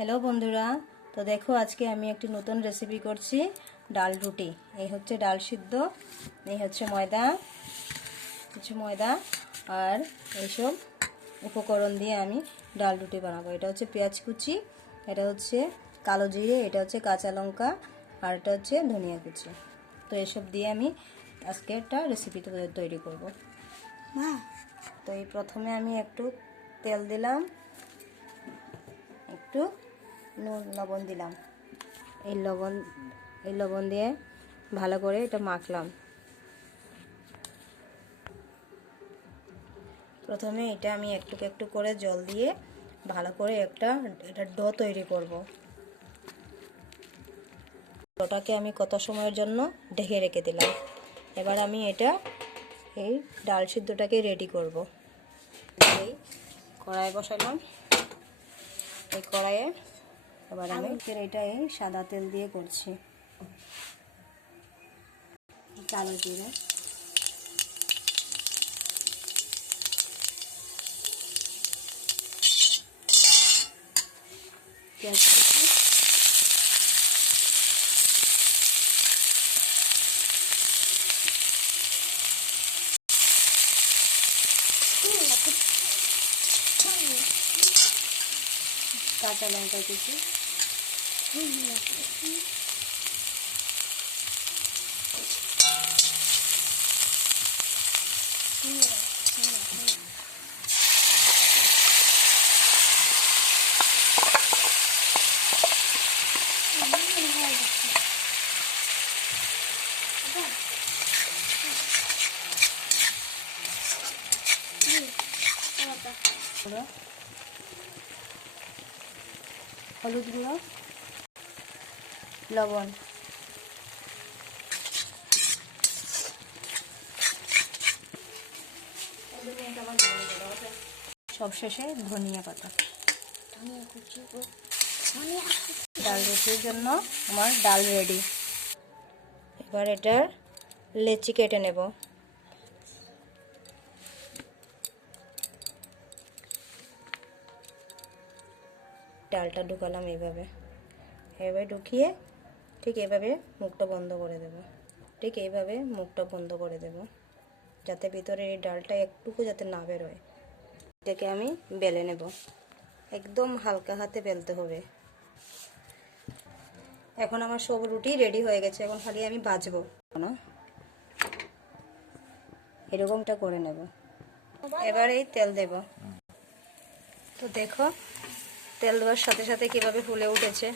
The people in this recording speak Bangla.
হ্যালো বন্ধুরা, তো দেখো আজকে আমি একটি নতুন রেসিপি করছি, ডাল রুটি। এই হচ্ছে ডাল সিদ্ধ, এই হচ্ছে ময়দা, কিছু ময়দা আর এইসব উপকরণ দিয়ে আমি ডাল রুটি বানাবো। এটা হচ্ছে পেঁয়াজ কুচি, এটা হচ্ছে কালো জিরে, এটা হচ্ছে কাঁচা লঙ্কা আর এটা হচ্ছে ধনিয়া কুচি। তো এসব দিয়ে আমি আজকে একটা রেসিপি তৈরি করব। তো এই প্রথমে আমি একটু তেল দিলাম, একটু লবণ দিলাম। এই লবণ দিয়ে ভালো করে এটা মাখলাম। প্রথমে এটা আমি একটু একটু করে জল দিয়ে ভালো করে এটা ডো তৈরি করব। ডোটাকে আমি কত সময়ের জন্য ঢেকে রেখে দিলাম। এবার আমি এই ডাল সিদ্ধটাকে রেডি করব। এই কড়াই বসালাম, এই কড়াইয়ে এবার আমি এটা এই সাদা তেল দিয়ে করছি। কালো জিরে, পেঁয়াজ কুচি, কাঁচা লঙ্কা কুচি, হলুদ গুঁড়ো, লবণ, সবশেষে ধনিয়া পাতা। ডাল রুটির জন্য আমার ডাল রেডি। এবার এটার লেচি কেটে নেব। ডালটা ঢুকালাম এইভাবে, এভাবে ঢুকিয়ে ঠিক এইভাবে মুখটা বন্ধ করে দেব। ঠিক এইভাবে মুখটা বন্ধ করে দেব, যাতে ভিতরে এই ডালটা একটুকু যাতে না বেরোয়। এটাকে আমি বেলে নেব, একদম হালকা হাতে বেলতে হবে। এখন আমার সব রুটি রেডি হয়ে গেছে, এখন খালি আমি ভাজবো না, এরকমটা করে নেব। এবার এই তেল দেব। তো দেখো তেল দেওয়ার সাথে সাথে কিভাবে ফুলে উঠেছে।